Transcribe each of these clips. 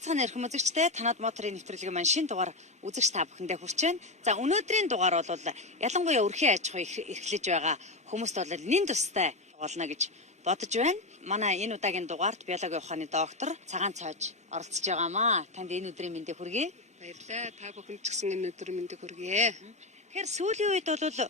Байцааны эрхэм үзэгчдээ танад моторын нэвтрүүлгийн маань шинэ дугаар үзэгч та бүхэндээ хүрч байна. За өнөөдрийн дугаар бол ялангуяа өрхийн аж ахуй эрхлэж байгаа хүмүүст бол нэн тустай болно гэж бодож байна. Манай энэ удаагийн дугаарт биологийн ухааны доктор Цагаан Цойж оролцож байгаамаа. Танд энэ өдрийн мэндийг хүргэе. Баярлалаа. Та бүхэнд ч гэсэн энэ өдрийн мэндийг хүргэе. Тэгэхээр сүүлийн үед бол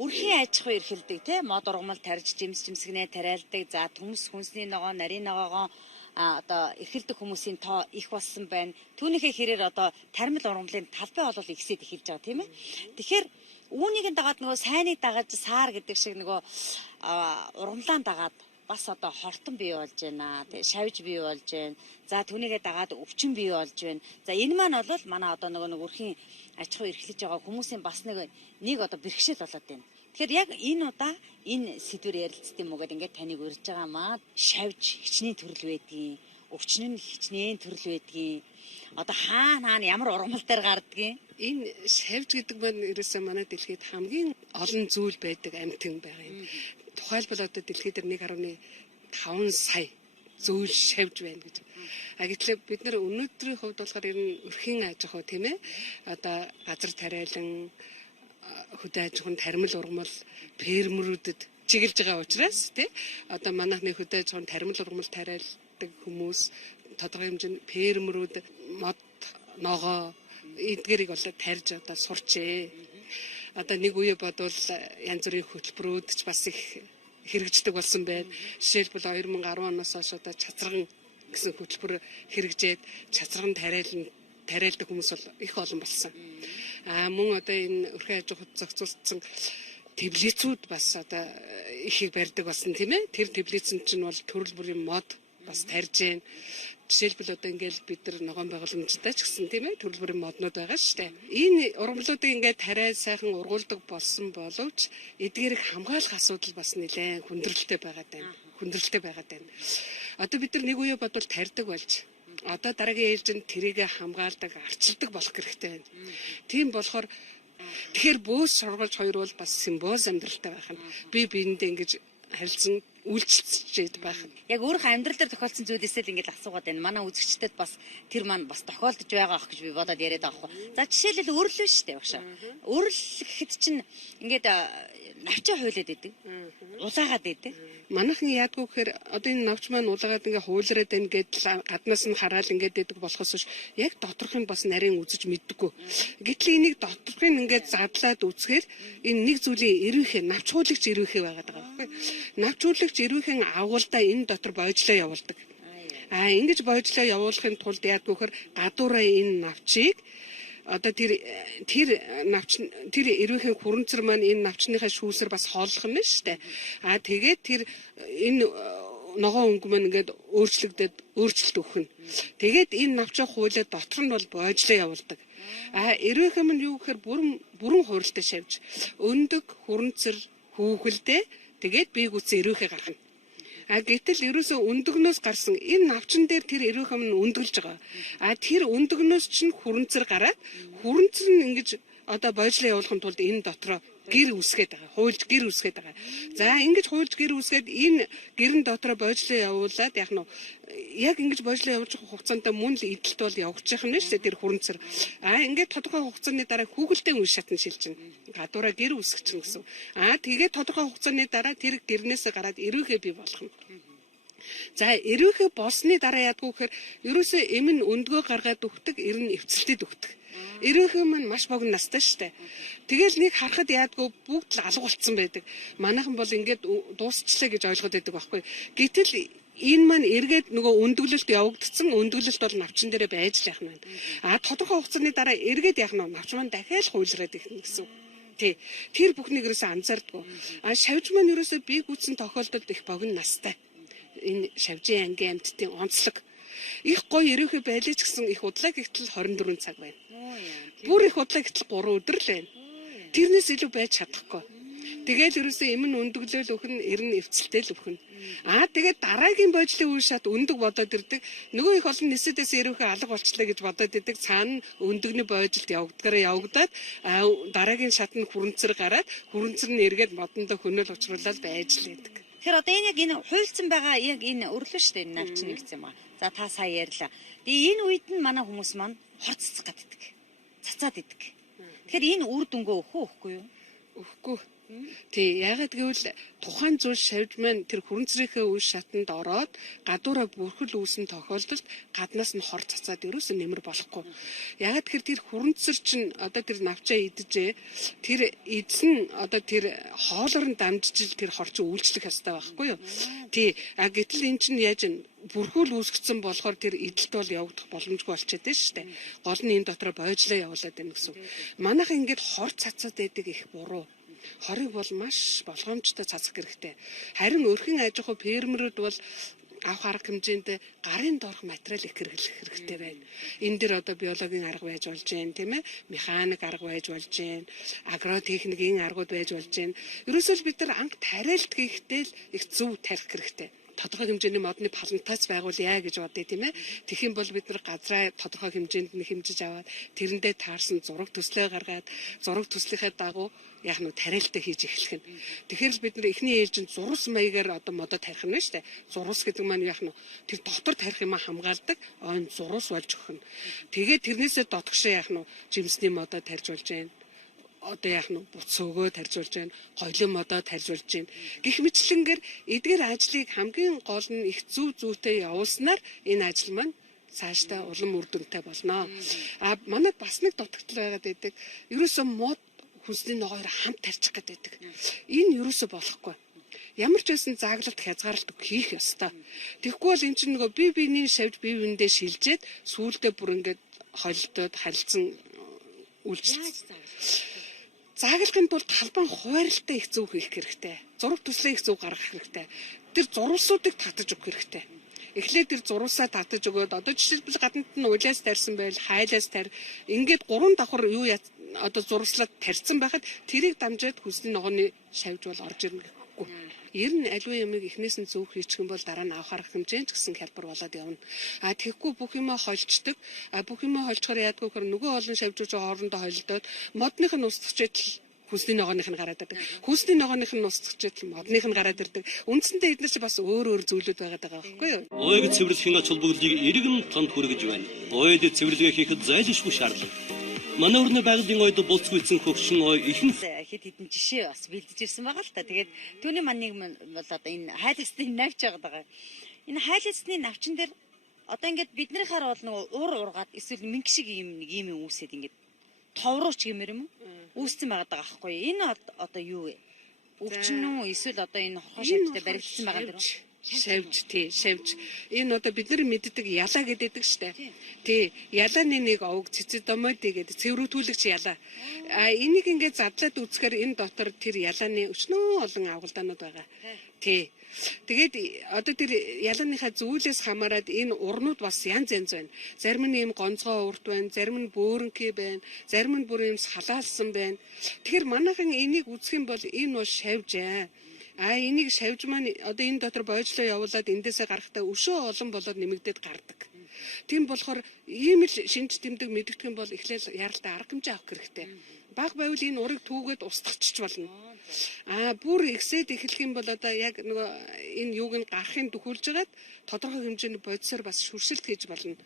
өрхийн аж ахуй эрхэлдэг тийм мод ургамал тарьж жимсгнээ тариалдаг. За төмс хүнсний ногоо, нарийн ногоогоо одоо эрхэлдэг хүмүүсийн тоо их болсон байна. Түүнийхээ хэрээр одоо таримл ургамлын талбай бол ихсээд эхэлж байгаа тийм ээ. Тэгэхээр үүнийг дагаад нөгөө сайныг дагаж саар гэдэг шиг нөгөө ургамлаан дагаад бас одоо хортон бий болж байна. Тэг шавж бий болж байна. За түүнийгээ дагаад өвчин бий болж байна. За энэ маань бол манай одоо нөгөө өрхийн аж ахуй эрхлэж байгаа хүмүүсийн бас нэг одоо бэрхшээл болоод байна. Тэгэхээр яг энэ удаа энэ сэдвээр ярилцсан юм уу гэдээ ингээд таныг урьж байгаамаа. Шавж хичнээн төрөл байдгийг, өвчин нь хичнээн төрөл байдгийг. Одоо хаана ямар ургамал дээр гардгийг. Энэ шавж гэдэг маань ерөөсөө манай дэлхийд хамгийн олон зүйл байдаг амьтан байгаа юм. Тухайлбал одоо дэлхийд 1.5 сая зүйл шавж байна гэж. Гэтэл бид нар өнөөдрийн хувьд болохоор ер нь өрхийн аж ахуй тийм ээ. Одоо газар тариалан хөдөө аж ахуйн таримл ургамал фермерүүдэд чиглэж байгаа учраас тий одоо манайхны хөдөө аж ахуйн таримл ургамал тариалдаг хүмүүс тодорхой хэмжээнд фермерүүд мод ногоо эдгэрийг бол тарьж одоо сурчээ. Одоо нэг үе бодвол янз бүрийн хөтөлбөрүүд ч бас их хэрэгждэг болсон байна. Жишээлбэл 2010 оноос хойш одоо чацраган гэсэн хөтөлбөр хэрэгжээд чацраган тариалдаг хүмүүс бол их олон болсон. Мөн одоо энэ өрхийн аж ахуйд зохицуулсан таблицууд бас одоо ихийг барьдаг болсон тийм ээ. Тэр таблицэн чинь бол төрөл бүрийн мод бас тарьж байна. Жишээлбэл одоо ингээл бид нар ногоон байгууламжтай ч гэсэн тийм ээ төрөл бүрийн моднууд байгаа шүү дээ. Энэ ургамлуудыг ингээд тариа сайхан ургуулдаг болсон боловч эдгээрийг хамгаалах асуудал бас нэлээд хүндрэлтэй байгаад байна. Одоо бид нар нэг үе бодвол тарьдаг болж одоо дараагийн ээлжинд тэрийг хамгаалдаг, арчилдаг болох хэрэгтэй байна. Тийм болохоор тэгэхээр бөөс сургуулж хоёр бол бас симбиоз амьдралтай байх нь. Би биендээ ингэж харилцан үйлчлцээд байх нь. Яг өөрийнхөө амьдрал дээр тохиолдсон зүйлээсээ л ингэж асуугаад байна. Манай үзэгчдэд бас тэр маань бас тохиолдож байгаа ах гэж би бодоод яриад байгаа хгүй. За жишээлбэл өрлөө шүү дээ багшаа. Өрл гэхэд чинь ингээд навчаа хуйлаад идэг. Улаагаад идэг. Манайхан яадгүй гэхээр одоо энэ навч маань улаагаад ингээ хуйлраад байна гэдэл гаднаас нь хараад ингээд идэг болохоос биш яг доторх нь бас нарийн үзэж мэддэггүй. Гэтэл энийг доторх нь ингээд задлаад үзэхээр энэ нэг зүйлийн эрүүхээ навч хуулагч эрүүхээ байгаад байгаа байхгүй. Навч хуулагч эрүүхэн агуулдаа энэ дотор боожлоо явуулдаг. Ингэж боожлоо явуулахын тулд яадгүй гэхээр гадуураа энэ навчийг одоо тэр эрүүхэн хүрэнцэр маань энэ навчныхаа шүүсээр бас хооллох юм шүү дээ. Тэгээд тэр энэ ногоон өнгө маань ингээд өөрчлөлт өгөх нь. Тэгээд энэ навчаа хуулаад дотор нь бол боожлоо явуулдаг. Эрүүхэн маань юу гэхээр бүрэн хууралтай шавж өндөг хүрэнцэр хүүхэлдээ тэгээд бие гүцэн эрүүхээ гаргана. Гэтэл ерөөсөө өндөгнөөс гарсан энэ навчин дээр тэр эрүүхэн нь өндөглж байгаа. Тэр өндөгнөөс чинь хүрэнцэр гараад хүрэнцэр нь ингэж одоо боожлоо явуулахын тулд энэ дотроо гэр үсгээд байгаа. Хуйлж гэр үсгээд байгаа. За ингэж хуйлж гэр үсгээд энэ гэрэн дотроо боожлоо явуулаад яг ингэж боожлоо явуулж байгаа хугацаанд мөн л идэлт бол явагдчих юм шүү дээ тэр хүрэнцэр. Ингээд тодорхой хугацааны дараа хүүгэлдээ үе шатн шилжинэ. Гадуураа гэр үсгэж гэсэн. Тэгээд тодорхой хугацааны дараа тэр гэрнээс гараад эрүүхээ бий болох юм. За эрүүхээ болсны дараа яадгүй гэхээр ерөөсөө эмн өндгөө гаргаад өгдөг, эрен эвцэлтэд өгдөг. Эрүүхэн маань маш богино настай шүү дээ. Тэгэл нэг харахад яадгүй бүгд л алга болцсон байдаг. Манайхан бол ингээд дуусчлаа гэж ойлгоод байдаг байхгүй. Гэтэл энэ маань эргээд нөгөө өндөглөлт явагдсан. Өндөглөлт бол навчин дээрээ байж л яах нь байна. Тодорхой хугацааны дараа эргээд яах нь навч маань дахиад хуйлраад ирнэ гэсэн. Тэр бүхнийг ерөөсөө анзаардгүй. Шавж маань ерөөсөө бие гүцэн тохиолдолд их богино настай. Энэ шавжийн ангийн амьтдын онцлог их гоё эрүүхэй байлаа ч гэсэн их удлаа гэтэл 24 цаг байна. Бүр их удлаа гэтэл 3 өдөр л байна. Тэрнээс илүү байж чадахгүй. Тэгээд ерөөсөө эмн өндөглөөл өхөн эрен эвцэлтэй л өхөн. Тэгээд дараагийн боожлын үе шат өндөг бодоод ирдэг. Нөгөө их олон нисэдээс эрүүхэй алга болчлаа гэж бодоод идэг. Цаана өндөгний боожлд явагдаад дараагийн шат нь хүрэнцэр гараад хүрэнцэр нь эргээд модондоо хөнөөл учруулаад байж л идэг. Тэгэхээр одоо энэ яг энэ хуйлцсан байгаа яг энэ өрлөө шүү дээ навч нэг гэсэн юм аа. За та сая ярьлаа. Тэгээ энэ үед нь манай хүмүүс маань хор цацах гэдэг. Цацаад идэг. Тэгэхээр энэ үр дүнгөө өгөхгүй юу? Өгөхгүй. Тий, ягаад гэвэл тухайн зүйл шавж маань тэр хүрэнцрийнхээ үе шатанд ороод гадуураа бүрхэл үүсэн тохиолдолд гаднаас нь хор цацаад ерөөсөө нэмэр болохгүй. Ягаад гэхээр тэр хүрэнцэр чинь одоо тэр навчаа идэжээ тэр эзэн одоо тэр хоолоор нь дамжиж тэр хор чинь үйлчлэх ёстой байхгүй юу? Тий, гэтэл эн чинь яаж вэ? Бүрхүүл үүсгэсэн болохоор тэр эдэлт бол явагдах боломжгүй болчиход байна шүү дээ. Гол нь энэ дотроо боожлоо явуулаад байна гэсэн. Манайхан ингээд хор цацаад байдаг их буруу. Хорыг бол маш болгоомжтой цацах хэрэгтэй. Харин өрхийн аж ахуй фермерүүд бол авах арга хэмжээнд гарын доорх материал их хэрэглэх хэрэгтэй байна. Энэ дэр одоо биологийн арга байж болж байна, тийм ээ? Механик арга байж болж байна. Агротехникийн аргууд байж болж байна. Ерөөсөө бид нар анх тариалт хийхдээ л их зөв тарих хэрэгтэй. Тодорхой хэмжээний модны палантац байгуулъя гэж бодъё тийм ээ. Тэгэх юм бол бид нар газраа тодорхой хэмжээнд нь хэмжиж аваад тэрэндээ таарсан зураг төслөө гаргаад зураг төслийнхээ дагуу яг нь тариалтаа хийж эхлэх нь. Тэгэхээр л бид нар эхний ээлжинд зурус маягаар одоо модоо тарих нь шүү дээ. Зурус гэдэг маань яг нь тэр дотор тарих юм хамгаалдаг он зурус болж өгнө. Тэгээд тэрнээсээ дотгошоо яг нь жимсний модоо тарьж болж байна. Одоо яах нь буцөөгөө тарьж болж байна, гойлон модоо тарьж болж байна. Гэх мэтлэнгээр эдгээр ажлыг хамгийн гол нь их зөв зүйтэй явуулснаар энэ ажил маань цаашдаа улам үр дүнтэй болно. Манайд бас нэг дутагдал байгаад байдаг. Ерөөсөө мод хүнсний ногоёор хамт тарьчих гээд байдаг. Энэ ерөөсөө болохгүй. Ямар ч байсан зааглалт хязгаарлалт хийх ёстой. Тэгэхгүй бол эн чинь нөгөө бие биений шавж бие биендээ шилжээд сүүлдээ бүр ингээд холилдоод халилцсан үйлчлэл. Зааглахын тулд талбайн хуваарлтаа их зөв хийх хэрэгтэй. Зураг төслөө их зөв гаргах хэрэгтэй. Тэр зурвалсуудыг татаж өгөх хэрэгтэй. Эхлээд тэр зурвалсаа татаж өгөөд одоо жишээлбэл гаднад нь уйлаас тарьсан байл, хайлаас тарь. Ингээд 3 давхар юу одоо зурвалслаад тарьсан байхад тэрийг дамжаад хүнсний ногооны шавж бол орж ирнэ гэхгүй. Ер нь аливаа юмыг эхнээс нь зөв хийчих юм бол дараа нь авах арга хэмжээнд гэсэн хялбар болоод явна. Тэгэхгүй бүх юмаа хольчдөг. Бүх юмаа хольчхоор яадгүй хөр нөгөө олон шавжууч хоорондоо холилдоод модных нь устгачээд хүнсний ногооных нь гараад ирдэг. Хүнсний ногооных нь устгачээд модных нь гараад ирдэг. Үндсэндээ эдгээр чи бас өөр зүйлүүд байгаад байгаа байхгүй юу? Ойг цэвэрлэхийн ач холбогдлыг иргэн танд хүргэж байна. Ойд цэвэрлэгээ хийхэд зайлшгүй шаардлага. Манай өрнө байгалийн ойд буцгүйцэн хөгшин ой ихэнх хэд хэдэн жишээ бас бэлдэж ирсэн байгаа л та. Тэгээд түүний маныг бол одоо энэ хайлтсны навч байгаа. Энэ хайлтсны навчин дээр одоо ингээд биднийхаар бол нэг уур ургаад эсвэл мэнг шиг юм үүсээд ингээд товрууч гэмээр юм уу? Үүссэн байгаа даа байхгүй. Энэ одоо юу вэ? Өвчин үү эсвэл одоо энэ хорхоо шавьтай баригдсан байгаа даа. Шавж. Энэ одоо бид нар мэддэг ялаа гэдэг штэ. Тий, ялааны нэг овог цицидомоди гэдэг цэврүүтүүлэгч ялаа. Энийг ингээд задлаад үзэхээр энэ дотор тэр ялааны өчнөө олон авгалдаанууд байгаа. Тий. Тэгээд одоо тэр ялааныхаа зүйлээс хамаарад энэ урнууд бас янз байна. Зарим нь ийм гонцгой урт байна, зарим нь бөөрөнхий байна, зарим нь бүр ийм салаалсан байна. Тэгэхээр манайхан энийг үзэх юм бол энэ бол шавж аа. Энийг шавж маань одоо энэ дотор боожлоо явуулаад эндээсээ гарахтаа өшөө олон болоод нэмэгдээд гардаг. Тийм болохоор ийм л шинж тэмдэг мэддэг юм бол эхлээл яралтай арга хэмжээ авах хэрэгтэй. Баг байвал энэ урыг түүгээд устгахч болно. Бүр ихсээд эхлэх юм бол одоо яг нөгөө энэ юуг нь гарахын дөхүүлж байгаад тодорхой хэмжээний бодисоор бас шүршилт хийж болно.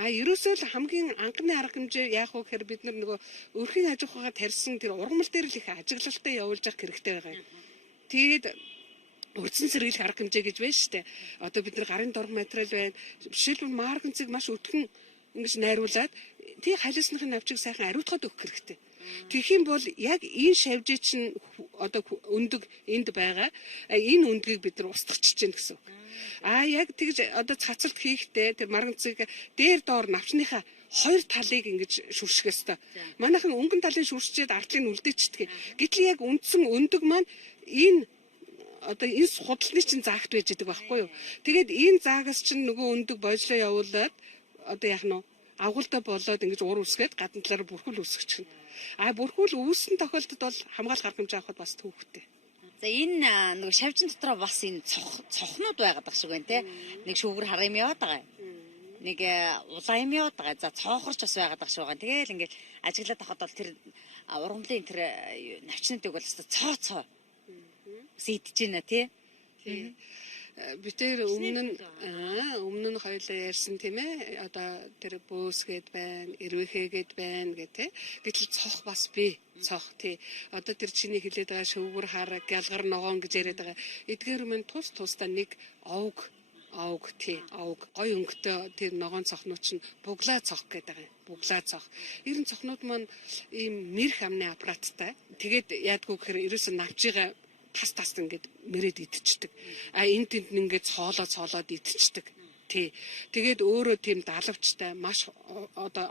Ерөөсөө л хамгийн анхны арга хэмжээ яах вэ гэхээр бид нар нөгөө өрхийн аж ахуйгаа тарьсан тэр ургамал дээр л их ажиглалтаа явуулж явах хэрэгтэй байгаа юм. Тэгээд урдсан сэргийлэх арга хэмжээ гэж байна шүү дээ. Одоо бид нар гарын дорх материал байна. Жишээлбэл марганцыг маш өтгөн ингэж найруулад тий халиусныхын навчийг сайхан ариутгаад өгөх хэрэгтэй. Тэгэх юм бол яг энэ шавжий чинь одоо өндөг энд байгаа. Энэ өндгийг бид нар устгахчиж гэнэ гэсэн. Яг тэгж одоо цацалт хийхдээ тэр марганцыг дээр доор навчныхаа хоёр талыг ингэж шүрших ёстой. Манайхан өнгөн талын шүршчээд ардлыг үлдээчихдэг. Гэтэл яг үндсэн өндөг маань энэ одоо энэ худалданы чинь заагт байж байгаа байхгүй юу. Тэгээд энэ заагаас чинь нөгөө өндөг боожлоо явуулаад одоо яах нь агуулда болоод ингэж уур үсгээд гадна талаараа бүрхүүл үсгэж чинь. Бүрхүүл үүссэн тохиолдолд бол хамгаалах арга хэмжээ авахд бас төвхтэй. За энэ нөгөө шавжин дотроо бас энэ цохнууд байгаад байгаа шиг байна те. Нэг шүүгэр хар юм яваад байгаа. Нэг улаан юм яваад байгаа. За цоохорч бас байгаад байгаа шиг байгаа. Тэгээл ингээд ажиглаад тахад бол тэр ургамлын тэр навчнуудыг бол цоо идэж байна тий. би тэр өмнө нь хоёулаа ярьсан тийм ээ. Одоо тэр бөөсгээд байна, эрвэхээгээд байна гэх тийм. Гэтэл цох бас бий. Цох тий. Одоо тэр чиний хэлээд байгаа шөвгөр хар гялгар ногоон гэж яриад байгаа. Эдгээр минь тусдаа нэг овг тий овг гой өнгөтэй тэр ногоон цохнууд чинь буглаа цох гэдэг байгаа. Буглаа цох. Ер нь цохнууд маань ийм мэрх амны аппараттай. Тэгээд яадгүй гэхээр ерөөсөө навчигаа тас ингээд мэрэд идчихдэг. Энд тэнд ингээд цоолоод идчихдэг. Тий. Тэгээд өөрөө тийм далавчтай маш одоо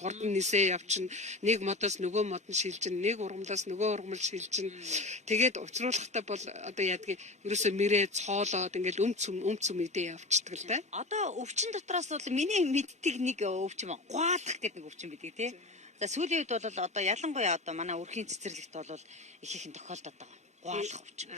хурдан нисээ явчихна. Нэг модоос нөгөө мод нь шилжин, нэг ургамлаас нөгөө ургамл шилжин. Тэгээд учруулахтаа бол одоо яадгийг ерөөсөө мэрээ цоолоод ингээд өмцөм идээ явчихдаг л да. Одоо өвчин дотроос бол миний мэддэг нэг өвчин гуайлах гэдэг нэг өвчин байдаг тий. За сүүлийн үед бол одоо ялангуяа одоо манай өрхийн цэцэрлэгт бол их тохиолдоод байгаа. Гуайлах өвчин.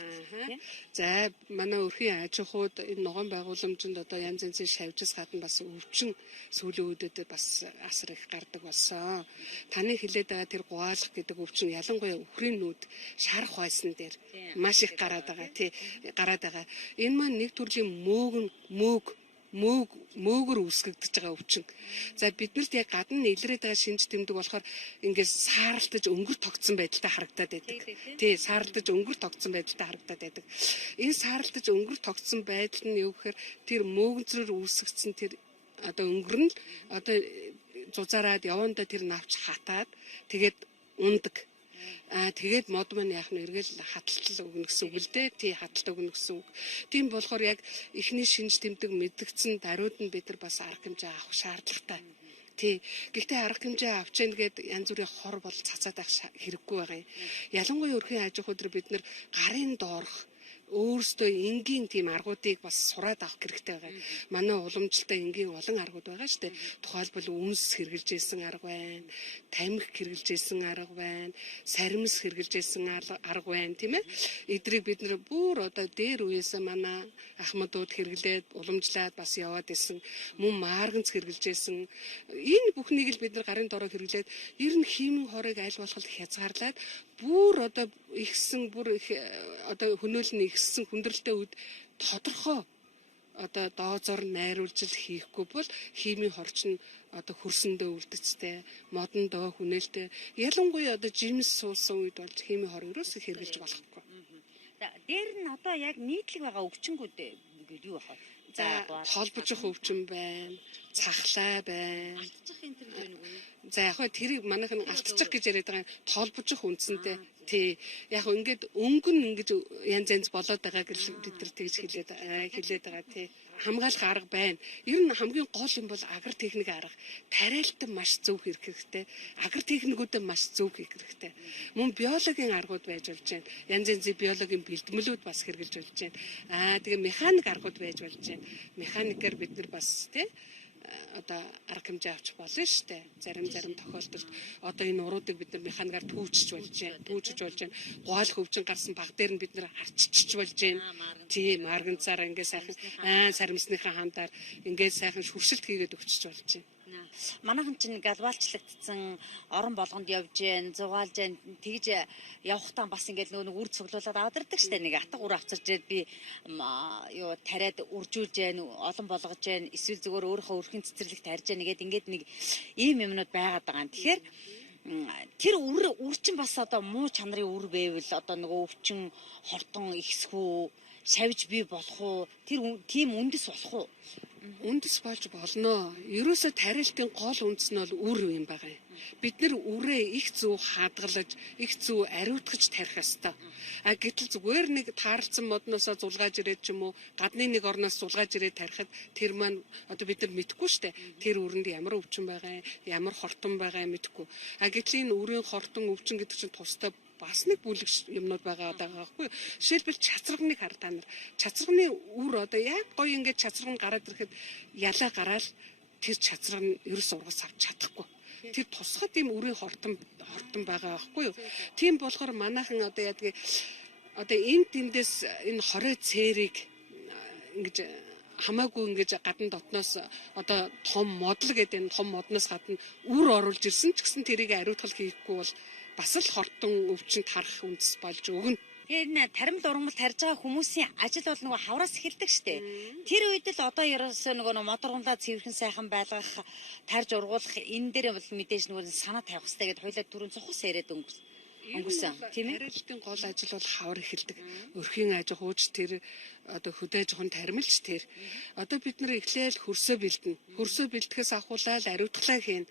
За манай өрхийн аж ахуйд энэ ногоон байгууламжинд одоо янз янзын шавьжис гадна бас өвчин сүүлийн үедэд бас асар их гардаг болсон. Таны хэлээд байгаа тэр гуайлах гэдэг өвчин ялангуяа өхрийн нүд шарах байсан дээр маш их гараад байгаа тий гараад байгаа. Энэ маань нэг төрлийн мөөгөр үүсгэгдэж байгаа өвчин. За биднэрт яг гадна илрээд байгаа шинж тэмдэг болохоор ингээд сааралтаж өнгөр тогтсон байдалтай харагдаад байдаг. Тий, сааралтаж өнгөр тогтсон байдалтай харагдаад байдаг. Энэ сааралтаж өнгөр тогтсон байдал нь юу гэхээр тэр мөөгөнцрөөр үүсгэгдсэн тэр одоо өнгөр нь одоо зузаараад явандаа тэр навч хатаад тэгээд ундаг. Тэгээд мод маань яах нь эргэл хаталтал өгнө гэсэн үг л дээ. Тий хаталт өгнө гэсэн үг. Тийм болохоор яг эхний шинж тэмдэг мэдгдсэн даруйд нь бид нар бас арга хэмжээ авах шаардлагатай. Тий. Гэхдээ арга хэмжээ авч яах гээд янз бүрийн хор бол цацаад байх хэрэггүй байгаа юм. Ялангуяа өрхийн аж ахуй дээр бид нар гарын доорх өөрөөсөө энгийн тийм аргуудыг бас сураад авах хэрэгтэй байгаа. Манай уламжлалтай энгийн олон аргууд байгаа шүү дээ. Тухайлбал үнс хэрглэж ийсэн арга байна, тамхи хэрглэж ийсэн арга байна, саримс хэрглэж ийсэн арга байна, тийм ээ. Эдрийг бид нэр бүр одоо дээр үеэсээ манай ахмадууд хэрглээд уламжлаад бас яваад исэн, мөн маарганц хэрглэж ийсэн. Энэ бүхнийг л бид нар гарын доороо хэрглээд ер нь хиймэн хорыг аль болох хязгаарлаад бүр одоо ихсэн бүр их одоо хөнөөлн ихсэн хүндрэлтэй үед тодорхой одоо доозоор найруулж хийхгүй бол химийн хорч нь одоо хөрсөндөө үлдэцтэй, модондоо хүнээлтэй. Ялангуяа одоо жимс суусан үед бол химийн хор ерөөсөө хэрглэж болохгүй. За дээр нь одоо яг нийтлэг байгаа өвчнгүүд юу байна? За толбожих өвчин байна, цахлаа байна. Алтчих энэ төр байна уу? За яг хөө тэрийг манайхан алтчих гэж яриад байгаа юм. Толбожих үндсэнтэй. Тий. Яг хөө ингээд өнгөн ингэж янз болоод байгаа гэж бид нар тэгж хэлээд байгаа тий. Хамгаалах арга байна. Ер нь хамгийн гол юм бол агр техник арга. Тариалтан маш зөв хийх хэрэгтэй. Агр техникүүдэд маш зөв хийх хэрэгтэй. Мөн биологийн аргууд байж болж байна. Янз янзын биологийн бэлтгэлүүд бас хэрэгжилж болж байна. Тэгээ механик аргууд байж болж байна. Механикээр бид нар бас тий одоо арга хэмжээ авч болно шүү дээ. Зарим тохиолдолд одоо энэ уруудыг бид нар механикаар түүчж болж байна. Гуайлах өвчин гарсан баг дээр нь бид нар харчиж болж байна. Тийм марганцаар ингээ сайхан саримсныхаа хамтаар ингээ сайхан шүршилт хийгээд өгчөж болж байна. Манайхан чинь галваалчлагдсан орон болгонд явж гэн, зугаалж гэн тэгж явахтаа бас ингээд нөгөө үр цуглуулад авдардаг штэ нэг атга үр авцарч ирээд би юу тариад үржүүлж гэн, олон болгож гэн, эсвэл зүгээр өөрийнхөө өрхийн цэцэрлэгт тарьж гэн ингээд нэг ийм юмнууд байгаад байгаа юм. Тэгэхээр тэр үр чинь бас одоо муу чанарын үр байвал одоо нөгөө өвчин хортон ихсэх үү, шавж бий болох уу, тэр тийм үндэс болох уу? Үндэс болж болно. Ерөөсөө тариалтын гол үндэс нь бол үр юм байгаа юм. Бид нар үрээ их зөв хадгалж, их зөв ариутгаж тарих ёстой. Гэтэл зүгээр нэг таарлцсан модноосоо зулгааж ирээд ч юм уу, гадны нэг орноос зулгааж ирээд тарихад тэр маань одоо бид нар мэдэхгүй штэ. Тэр үрэнд ямар өвчин байгаа юм, ямар хортон байгаа юм мэдэхгүй. Гэтэл энэ үрийн хортон өвчин гэдэг чинь тусдаа бас нэг бүлэг юмнууд байгаа байхгүй. Жишээлбэл чацрагныг хар та нар. Чацрагны үр одоо яг гоё ингээд чацраг нь гараад ирэхэд ялаа гараал тэр чацраг нь ерөөс ургас авч чадахгүй. Тэр тусгай тийм үрийн хортон байгаа байхгүй юу. Тийм болохоор манайхан одоо яадаг одоо энэ тэндээс энэ хорой цэрийг ингэж хамаагүй ингэж гадна дотноос одоо том модл гэдэг энэ том модноос гадна үр оруулж ирсэн ч гэсэн тэрийг ариутгал хийхгүй бол бас л хортон өвчнөд харах үндэс болж өгнө. Энэ таримл ургамал тарьж байгаа хүмүүсийн ажил бол нөгөө хавраас эхэлдэг штэ. Тэр үед л одоо ерөөсөө нөгөө мотор гомлоо цэвэрхэн сайхан байлгах, тарьж ургуулах энэ дээр бол мэдээж нөгөө санаа тавих хэрэгтэй гэдээ хоёлаа түрүүн цохос яриад өнгөрсөн тийм ээ. Хариултын гол ажил бол хавар эхэлдэг. Өрхийн аж ахуйч тэр одоо хөдөө аж ахуйн таримлч тэр. Одоо бид нар эхлээл хөрсөө бэлдэнэ. Хөрсөө бэлдэхээс ахуулаад ариутгалаа хийн.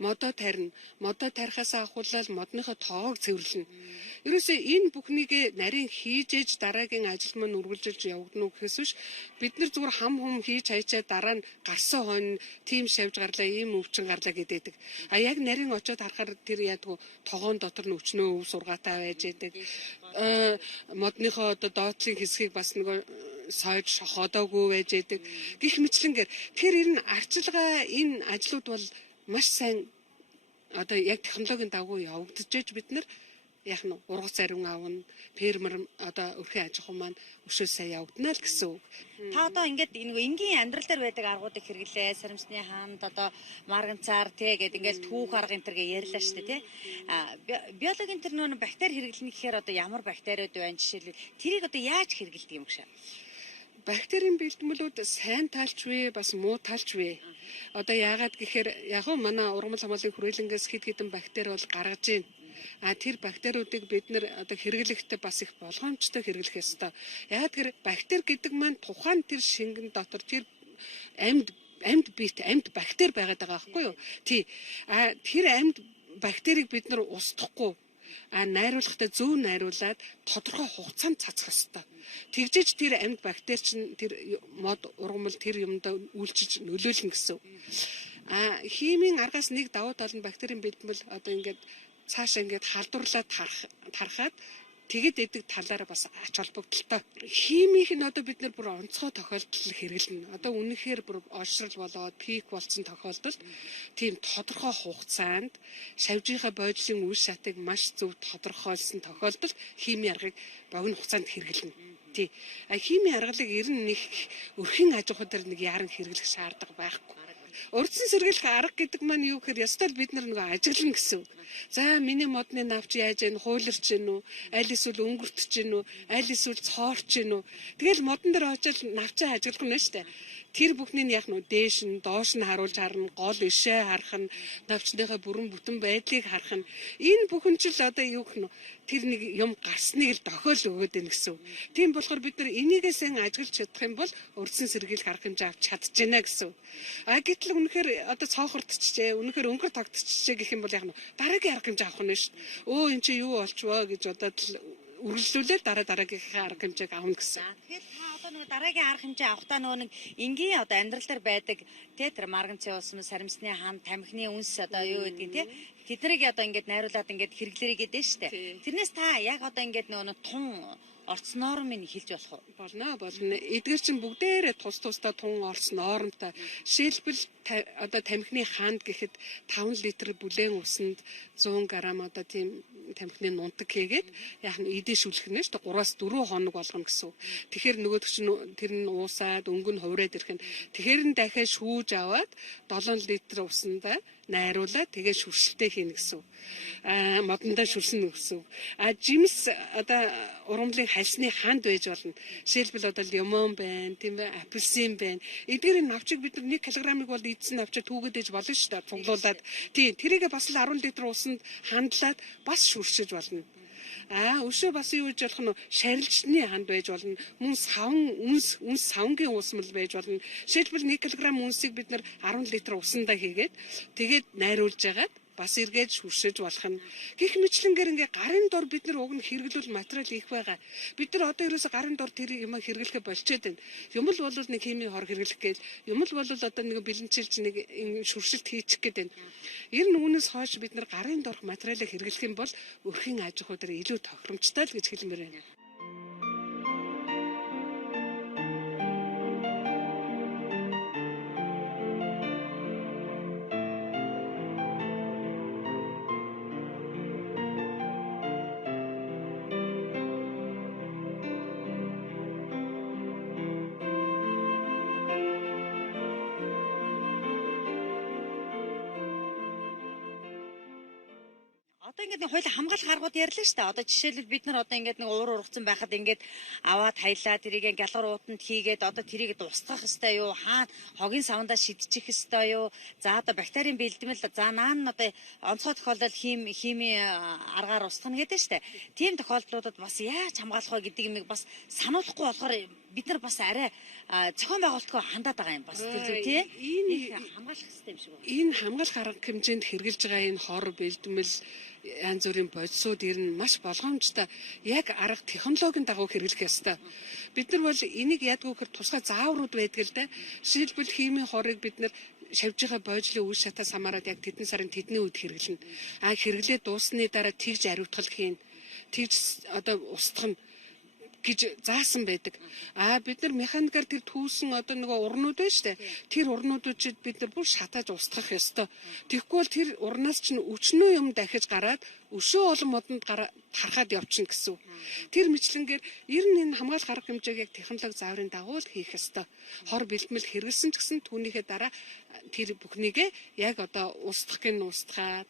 Модоо тарина. Модоо тарихаас ахуулаад модныхоо тоогоо цэвэрлэнэ. Ерөөсөө энэ бүхнийг нарийн хийж ээж дараагийн ажил маань үргэлжилж явагдана уу гэхээс биш бид нар зүгээр хам хум хийж хайчаа дараа нь гарсан хойно тим шавж гарлаа ийм өвчин гарлаа гэдэг. А яг нарийн очиод харахаар тэр яадгүй тогоон дотор нь өчнөө өв сургаатай байж байдаг. Модныхоо одоо доотлын хэсгийг бас нөгөө сойж шохоодоогүй байж байдаг. Гэх мэтлэнгээр тэр энэ арчилгаа энэ ажлууд бол маш сайн одоо яг технологийн дагуу явагдаж бид нар яг нь ургац ариун аавн фермер одоо өрхийн аж ахуй маань өшөө сайн явагдана л гэсэн үг. Та одоо ингээд нөгөө энгийн амьдрал дээр байдаг аргуудыг хэрэглээ. Сарамсны хаанд одоо марганцаар тэгээд ингээд түүх арга энэ төргээ ярьлаа шүү дээ тий. Биологийн тэр нөгөө бактери хэрэглэнэ гэхээр одоо ямар бактериуд байна жишээлбэл тэрийг одоо яаж хэрэглэдэг юм гэж. Бактерийн бэлтгэлүүд сайн талч вэ бас муу талч вэ. Одоо яагаад гэхээр яг нь манай ургамал хамгааллын хүрээлэнгээс хэд хэдэн бактери бол гаргаж байна. А тэр бактериудыг бид нэр одоо хэрэглэхдээ бас их болгоомжтой хэрэглэх ёстой. Яг тэр бактери гэдэг маань тухайн тэр шингэн дотор тэр амьд бактери байгаад байгаа байхгүй юу? Тий. А тэр амьд бактерийг бид нар устгахгүй найруулгатай зөв найруулад тодорхой хугацаанд цацах ёстой. Тэгжээж тэр амьд бактери чинь тэр мод ургамал тэр юмд үйлчилж нөлөөлнө гэсэн. Химийн аргаас нэг давуу тал нь бактерийн бэлтгэл одоо ингээд цаашаа ингээд халдварлаад тарахад тэгэд эдэг талаараа бас ач холбогдолтой. Химийнх нь одоо бид нар бүр онцгой тохиолдолд хэрэглэнэ. Одоо үнэхээр бүр олшрал болоод пик болсон тохиолдолд тийм тодорхой хугацаанд шавжийнхаа бойдлын үе шатыг маш зөв тодорхойлсон тохиолдолд химийн аргыг богино хугацаанд хэрэглэнэ. Тий. Химийн аргалыг ер нь нэг өрхийн аж ахуй дээр нэг яран хэрэглэх шаардлага байхгүй. Урдсан сэргийлэх арга гэдэг маань юу гэхээр ястал бид нар нөгөө ажиглана гэсэн. За миний модны навч яаж яана хуулирч гин үү? Аль эсвэл өнгөртөж гин үү? Аль эсвэл цоорч гин үү? Тэгэл модон дээр очил навчаа ажиглах нь шүү дээ. Тэр бүхнийг яг нь дээш нь доош нь харуулж харна, гол ишээ харах нь, навчныхаа бүрэн бүтэн байдлыг харах нь. Энэ бүхэн ч л одоо юу гэх нь тэр нэг юм гарсныг л дохиол өгöd байна гэсэн. Тийм болохоор бид нар энийгээ сайн ажиглаж чадах юм бол урдсан сэргийлэх арга хэмжээ авч чадчихна гэсэн. Гэтэл үнэхээр одоо цоохордчихжээ, үнэхээр өнгөр тогтчихжээ гэх юм бол яг нь дараагийн арга хэмжээ авах нь шүү дээ. Эн чинь юу болчихвоо гэж одоо үргэлжлүүлээд дараагийнхаа арга хэмжээг авна гэсэн. Тэгэхээр та одоо нөгөө дараагийн арга хэмжээ авахтаа нөгөө нэг энгийн одоо амьдрал дээр байдаг тэр марганцын усмас, сарамсны хаан, тамхины үнс одоо юу гэдгийг тий тэднийг одоо ингээд найруулад ингээд хэрэглэрэй гэдэг нь шүү дээ. Тэрнээс та яг одоо ингээд нөгөө тун орц нормыг хэлж болох уу? Болно. Эдгээр чинь бүгдээрээ тусдаа тун орц нормтой. Жишээлбэл одоо тамхины хаанд гэхэд 5 литр бүлээн усанд 100 г одоо тийм тамхины нунтаг хийгээд яг нь эдээшүүлэх нь шүү дээ 3-4 хоног болгоно гэсэн. Тэгэхээр нөгөөдөг чинь тэр нь уусаад өнгө нь хувраад ирэх нь. Тэгэхээр нь дахиад шүүж аваад 7 литр усандаа найруулаад тэгээ шүршилтэй хийнэ гэсэн. Модондоо шүрснэ гэсэн. Жимс одоо ургамлын хальсны ханд байж болно. Жишээлбэл одоо лимон байна, тийм ээ, апельсин байна. Эдгээр навчиг бид 1 кг-ыг бол эдсэн навчаа түүгээд ээж болно шүү дээ. Цуглуулад. Тийм, тэрийг бас л 10 литр усанд хандлаад бас шүршиж болно. Өшөө бас юу гэж болох нь шарилжны ханд байж болно. Мөн үнс савнгийн усмал байж болно. Жишээлбэл 1 кг үнсийг бид 10 литр усандаа хийгээд тэгээд найруулж агаад бас эргээд шүршиж болох нь. Гэх мэтлэнгээр ингээ гарын дор бид нар уг нь хэрэглүүл материал их байгаа. Бид нар одоо ерөөсө гарын дор тэр юм хэрэглэхэ болчиход байна. Юм л бол нэг химийн хор хэрэглэх гээл, юм л бол одоо нэг бэлэнчилж нэг шүршилт хийчих гээд байна. Ер нь үүнээс хойш бид нар гарын дорх материалыг хэрэглэх юм бол өрхийн аж ахуй дээр илүү тохиромжтой л гэж хэлмээр байна. Одоо ингээд нэг хоёулаа хамгаалах аргууд ярьлаа шүү дээ. Одоо жишээлбэл бид нар одоо ингээд нэг уур ургацсан байхад ингээд аваад хаялаа тэрийг гялгар уутанд хийгээд одоо тэрийг устгах хэвээр юу, хаана хогийн савндаа шидчих хэвээр юу. За одоо бактерийн бэлдмэл за наан нь одоо онцгой тохиолдолд хими аргаар устгах гэдэг шүү дээ. Тийм тохиолдлуудад бас яаж хамгаалах вэ гэдэг юмыг бас сануулахгүй болохоор бид нар бас арай зохион байгуулалтгүй хандаад байгаа юм бас тэр зүг тий. Энэ хамгаалах хэрэгтэй юм шиг байна. Энэ хамгаалах арга хэмжээнд хэрэгжилж байгаа энэ хор бэлдмэл янз бүрийн бодисууд ер нь маш болгоомжтой яг арга технологийн дагуу хэрэглэх ёстой. Бид нар бол энийг яадгүй гэхээр тусгай зааврууд байдаг л да. Жишээлбэл химийн хорыг бид нар шавж байгаа боожлын үе шатаас хамаарат яг тэдэн сарын тэдний үед хэрэглэнэ. Хэрэглээ дуусны дараа тэгж ариутгал хийн. Тэгж одоо устгах нь гэж заасан байдаг. Бид нар механикаар тэр түүсэн одоо нөгөө урнууд байна штэ. Тэр урнуудыг бид нар бүр шатааж устгах ёстой. Тэгэхгүй бол тэр урнаас чинь өчнөө юм дахиж гараад өшөө олон модонд тархаад явчихна гэсэн. Тэр мэтлэнгээр ер нь энэ хамгаалах арга хэмжээг яг технологи зааврын дагуу л хийх ёстой. Хор бэлтмэл хэрэгэлсэн ч гэсэн түүнийхээ дараа тэр бүхнийгээ яг одоо устгах гин устгаад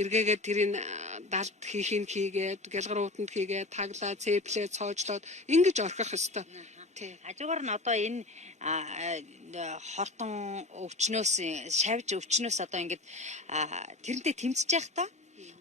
эргээгээд тэрийг далд хийхийг хийгээд гялгаруутанд хийгээд таглаа цэплээ цоожлоод ингэж орхих ёстой. Тий. Хажуугаар нь одоо энэ хортон өвчнөөс шавж өвчнөөс одоо ингэж тэрнтэй тэмцэж явах та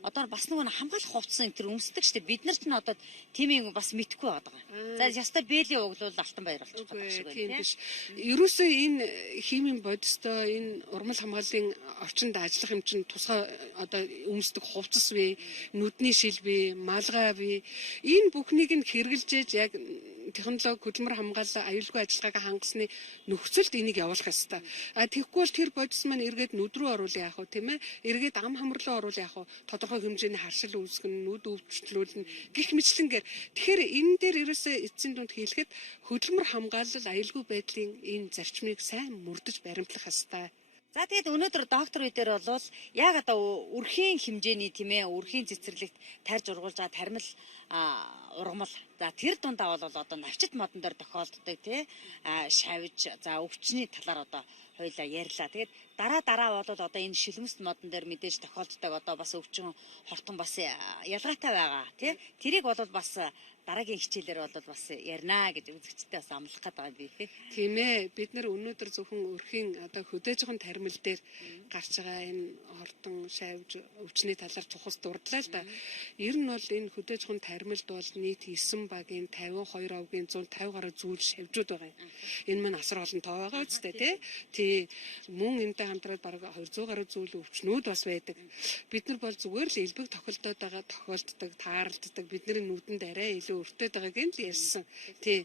одоо бас нэг хамгаалах хувцсан энэ өмсдөг штеп бид нар ч н одоо тийм бас мэдхгүй байгаа. За ястаа бэлийн углуул алтан баяр болчих гэдэг шиг байна тийм биш. Ерөөсөө энэ химийн бодистой энэ урмал хамгааллын орчинд ажиллах юм чинь тусгай одоо өмсдөг хувцас бий, нүдний шил бий, малгай бий. Энэ бүхнийг нь хэрэгжилж яг технологи хөдөлмөр хамгаалал аюулгүй ажиллагаагаа хангасны нөхцөлд энийг явуулах ёстой. Тэгэхгүй бол тэр бодис маань эргээд нүд рүү оруулах яах вэ тийм ээ? Эргээд ам хамар руу оруулах яах вэ? Тодорхой хэмжээний харшил үүсгэн, нүд өвчлүүлнэ гэх мэтлэнгээр. Тэгэхээр энэ дээр ерөөсөө эцсийн дүнд хэлэхэд хөдөлмөр хамгаалал аюулгүй байдлын энэ зарчмыг сайн мөрдөж баримтлах ёстой. За тэгээд өнөөдөр доктор үе дээр бол яг одоо үрхийн хэмжээний тийм ээ үрхийн цэцэрлэгт тарьж ургуулж байгаа тармил ургамал за тэр дундаа бол одоо навчит модон дээр тохиолддог тий шавж за өвчний талаар одоо хоёлаа ярьлаа. Тэгээд дараа бол одоо энэ шилмэст модон дээр мэдээж тохиолддог одоо бас өвчин хортон бас ялгаатай байгаа тий тэрийг бол бас дараагийн хичээлээр бол бас ярина гэж үзэгчтэй бас амлах гээд байгаа би. Тийм ээ. Бид нар өнөөдөр зөвхөн өрхийн одоо хөдөөж байгаа тармил дээр гарч байгаа энэ хортон, шавж, өвчний талаар цухас дурдлаа л да. Ер нь бол энэ хөдөөж байгаа тармилд бол нийт 9 багийн 52 овгийн 150 гаруй зүйл шавжууд байгаа юм. Энэ мань асар олон тоо байгаа үстэй тий. Мөн энэтэй хамтраад бараг 200 гаруй зүйл өвчнүүд бас байдаг. Бид нар бол зүгээр л элбэг тохиолдоод байгаа тохиолддог, тааралддаг бидний нүдэнд арай илүү өртөөд байгааг нь л ярьсан. Тий.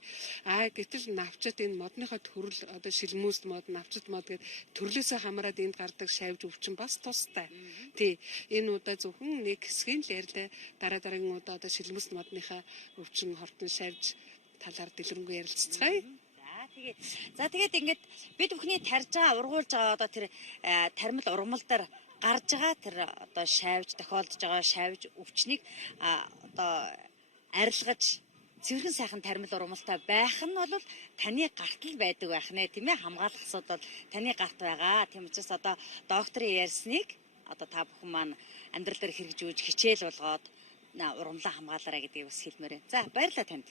Гэтэл навчит энэ модныхоо төрөл одоо шилмүүст мод, навчит мод гэдэг төрлөөсөө хамаарад энд гардаг шавж өвчин бас тустай. Тий. Энэ удаа зөвхөн нэг хэсгийг л ярьлаа. Дараагийн удаа одоо шилмүүст модныхаа өвчин хортон шавж талаар дэлгэрэнгүй ярилццгаая. За тэгээд ингээд бид бүхний тарьж байгаа, ургуулж байгаа одоо тэр тармил ургамал дээр гарч байгаа тэр одоо шавж тохиолдож байгаа шавж өвчнийг одоо арилгаж цэвэрхэн сайхан тармил ургамалтай байх нь бол таны гарт л байдаг байх нэ тийм ээ хамгаалах асуудал таны гарт байгаа. Тийм учраас одоо докторын ярьсныг одоо та бүхэн маань амьдрал дээр хэрэгжүүлж хичээл болгоод ургамлаа хамгаалаарай гэдгийг бас хэлмээр байна. За баярлалаа танд.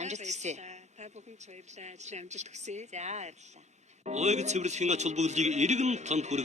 Амжилт хүсье. Та бүхэнд баярлалаа. Амжилт хүсье. За баярлалаа. Ойг цэвэрлэхийн ач холбогдлыг эргэн танд хүргэж